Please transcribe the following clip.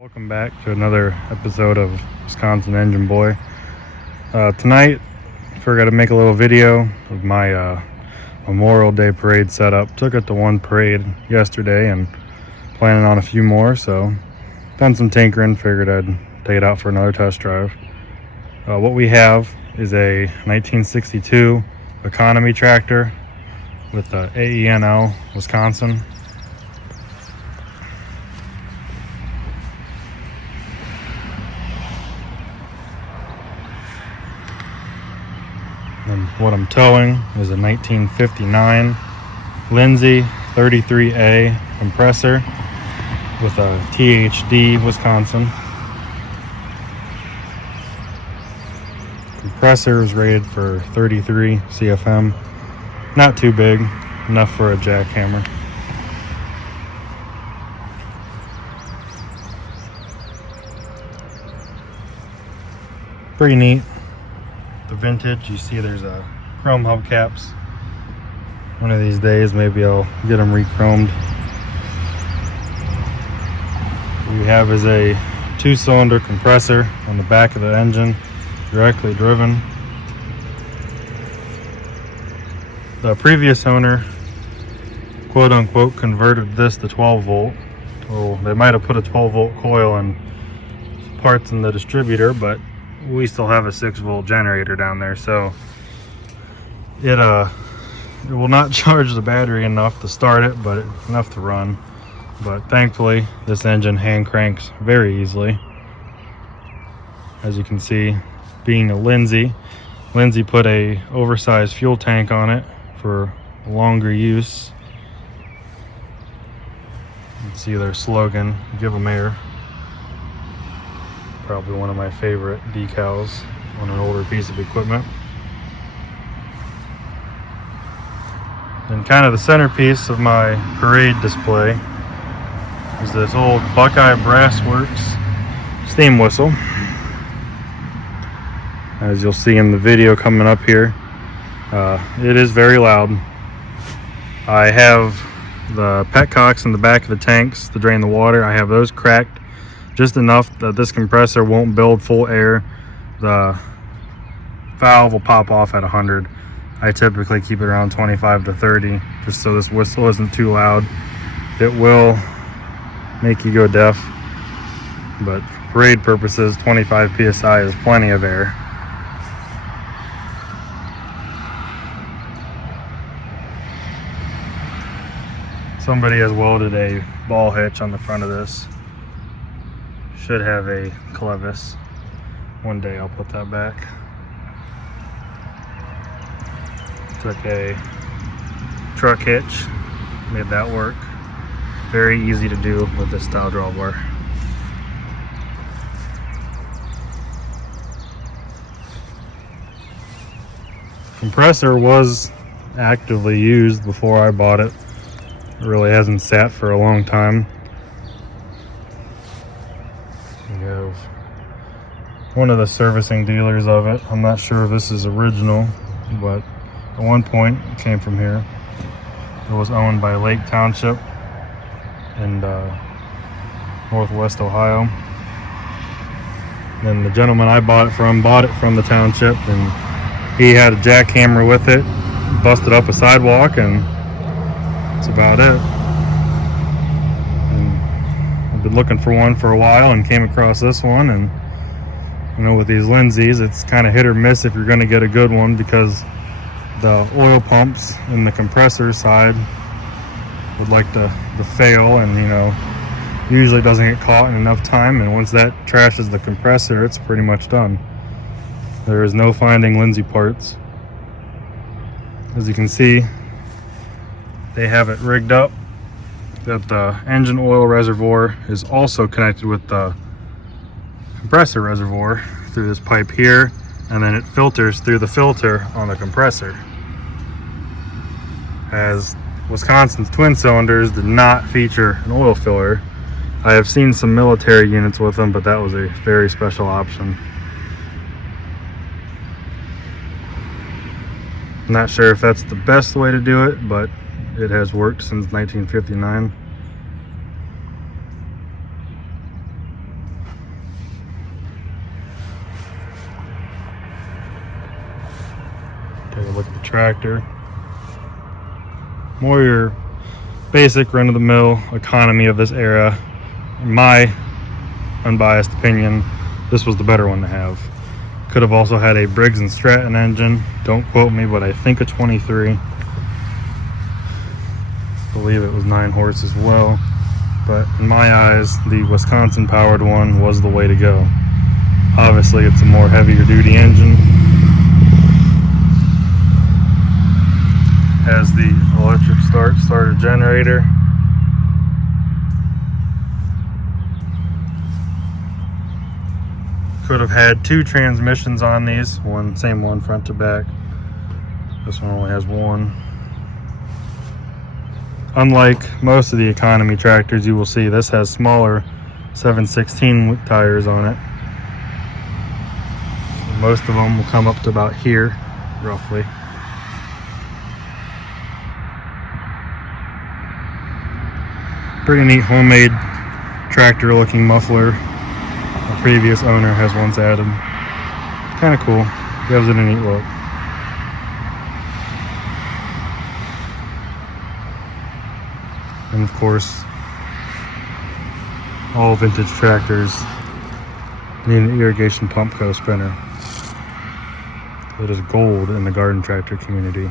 Welcome back to another episode of Wisconsin Engine Boy. Tonight, I forgot to make a little video of my Memorial Day parade setup. Took it to one parade yesterday and planning on a few more, so done some tinkering, figured I'd take it out for another test drive. What we have is a 1962 economy tractor with the AENL Wisconsin. And what I'm towing is a 1959 Lindsay 33A compressor with a THD Wisconsin. Compressor is rated for 33 CFM. Not too big, enough for a jackhammer. Pretty neat. The vintage, you see there's a chrome hubcaps. One of these days maybe I'll get them re-chromed. What we have is a 2-cylinder compressor on the back of the engine, directly driven. The previous owner, quote unquote, converted this to 12 volt. Well, they might have put a 12 volt coil and parts in the distributor, but we still have a 6-volt generator down there, so it will not charge the battery enough to start it, but enough to run. But thankfully this engine hand cranks very easily. As you can see, being a Lindsay put a oversized fuel tank on it for longer use. You can see their slogan, "Give 'em air." Probably one of my favorite decals on an older piece of equipment. And kind of the centerpiece of my parade display is this old Buckeye Brass Works steam whistle. As you'll see in the video coming up here, it is very loud. I have the petcocks in the back of the tanks to drain the water. I have those cracked just enough that this compressor won't build full air. The valve will pop off at 100. I typically keep it around 25 to 30 just so this whistle isn't too loud. It will make you go deaf, but for parade purposes 25 psi is plenty of air. Somebody has welded a ball hitch on the front of this. Should have a clevis. One day I'll put that back. Took a truck hitch, made that work. Very easy to do with this style drawbar. Compressor was actively used before I bought it. It really hasn't sat for a long time. We have one of the servicing dealers of it. I'm not sure if this is original, but at one point it came from here. It was owned by Lake Township in Northwest Ohio. And the gentleman I bought it from the township, and he had a jackhammer with it, busted up a sidewalk, and that's about it. I've been looking for one for a while and came across this one, and you know, with these Lindsays it's kind of hit or miss if you're going to get a good one, because the oil pumps in the compressor side would like to fail, and you know, usually doesn't get caught in enough time, and once that trashes the compressor it's pretty much done. There is no finding Lindsay parts. As you can see, they have it rigged up that the engine oil reservoir is also connected with the compressor reservoir through this pipe here, and then it filters through the filter on the compressor. As Wisconsin's twin cylinders did not feature an oil filler. I have seen some military units with them, but that was a very special option. Not sure if that's the best way to do it, but it has worked since 1959. tractor. More your basic run-of-the-mill economy of this era. In my unbiased opinion, this was the better one to have. Could have also had a Briggs & Stratton engine. Don't quote me, but I think a 23. I believe it was 9 horse as well. But in my eyes, the Wisconsin powered one was the way to go. Obviously, it's a more heavier duty engine. Has the electric starter generator. Could have had 2 transmissions on these, same one front to back. This one only has 1. Unlike most of the economy tractors, you will see this has smaller 7/16 tires on it. Most of them will come up to about here, roughly. Pretty neat homemade tractor looking muffler. A previous owner has once added. Kind of cool. Gives it a neat look. And of course, all vintage tractors need an irrigation pump co-spinner. It is gold in the garden tractor community.